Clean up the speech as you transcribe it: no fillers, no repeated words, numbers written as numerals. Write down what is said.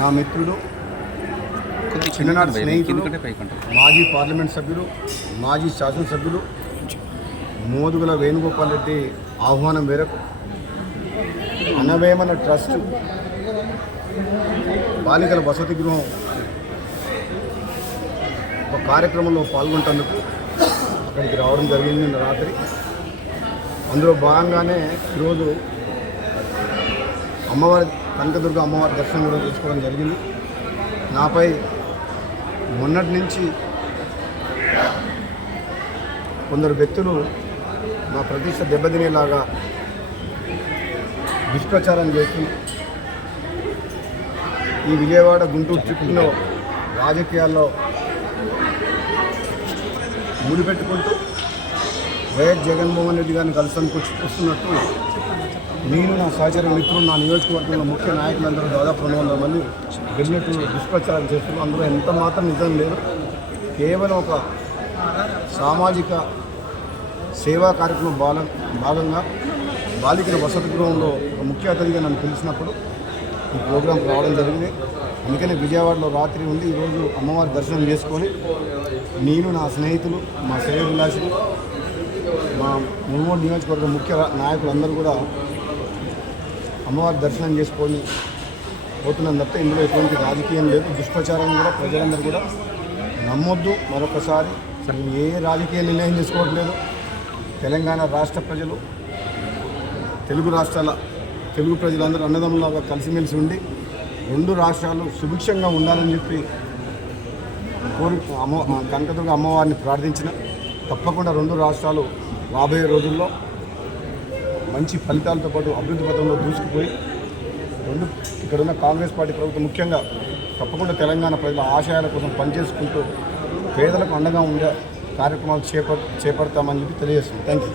నా మిత్రుడు, చిన్ననాటి స్నేహితుడు, మాజీ పార్లమెంట్ సభ్యుడు, మాజీ శాసనసభ్యులు మోదుగుల వేణుగోపాల్ రెడ్డి ఆహ్వానం మేరకు అన్నవేమన ట్రస్ట్ బాలికల వసతి గృహం ఒక కార్యక్రమంలో పాల్గొంటేందుకు అక్కడికి రావడం జరిగింది నిన్న రాత్రి. అందులో భాగంగానే ఈరోజు అమ్మవారి కనకదుర్గ అమ్మవారి దర్శనం కూడా చేసుకోవడం జరిగింది. నాపై మొన్నటి నుంచి కొందరు వ్యక్తులు మా ప్రతిష్ట దెబ్బతినేలాగా దుష్ప్రచారం చేస్తూ ఈ విజయవాడ గుంటూరు చుట్టూలో రాజకీయాల్లో ముడిపెట్టుకుంటూ వైఎస్ జగన్మోహన్ రెడ్డి గారిని కలుసానికి వస్తున్నట్టు నేను, నా సహచర మిత్రులు, నా నియోజకవర్గంలో ముఖ్య నాయకులందరూ దాదాపు 200 మంది వెళ్ళినట్టు దుష్ప్రచారం చేస్తున్నారు. అందులో ఎంత మాత్రం నిజం లేదు. కేవలం ఒక సామాజిక సేవా కార్యక్రమం భాగంగా బాలికల వసతి గృహంలో ఒక ముఖ్య అతిథిగా నన్ను పిలిచినప్పుడు ఈ ప్రోగ్రాంకి రావడం జరిగింది. అందుకని విజయవాడలో రాత్రి ఉండి ఈరోజు అమ్మవారి దర్శనం చేసుకొని నేను, నా స్నేహితులు, మా శ్రేయోభిలాషులు, మా మునుగోడు నియోజకవర్గ ముఖ్య నాయకులందరూ కూడా అమ్మవారి దర్శనం చేసుకొని పోతున్నాం తప్ప ఇందులో ఎటువంటి రాజకీయం లేదు. దుష్ప్రచారం కూడా ప్రజలందరూ కూడా నమ్మొద్దు. మరొకసారి ఏ రాజకీయ నిర్ణయం చేసుకోవట్లేదు. తెలంగాణ రాష్ట్ర ప్రజలు, తెలుగు రాష్ట్రాల తెలుగు ప్రజలందరూ అన్నదమ్ములాగా కలిసిమెలిసి ఉండి 2 రాష్ట్రాలు సుభిక్షంగా ఉండాలని చెప్పి కనకదుర్గ అమ్మవారిని ప్రార్థించిన తప్పకుండా 2 రాష్ట్రాలు రాబోయే రోజుల్లో మంచి ఫలితాలతో పాటు అభివృద్ధి పథంలో దూసుకుపోయి ఇక్కడున్న కాంగ్రెస్ పార్టీ ప్రభుత్వం ముఖ్యంగా తప్పకుండా తెలంగాణ ప్రజల ఆశయాల కోసం పనిచేసుకుంటూ పేదలకు అండగా ఉండే కార్యక్రమాలు చేపడతామని చెప్పి తెలియజేస్తుంది. Thank you.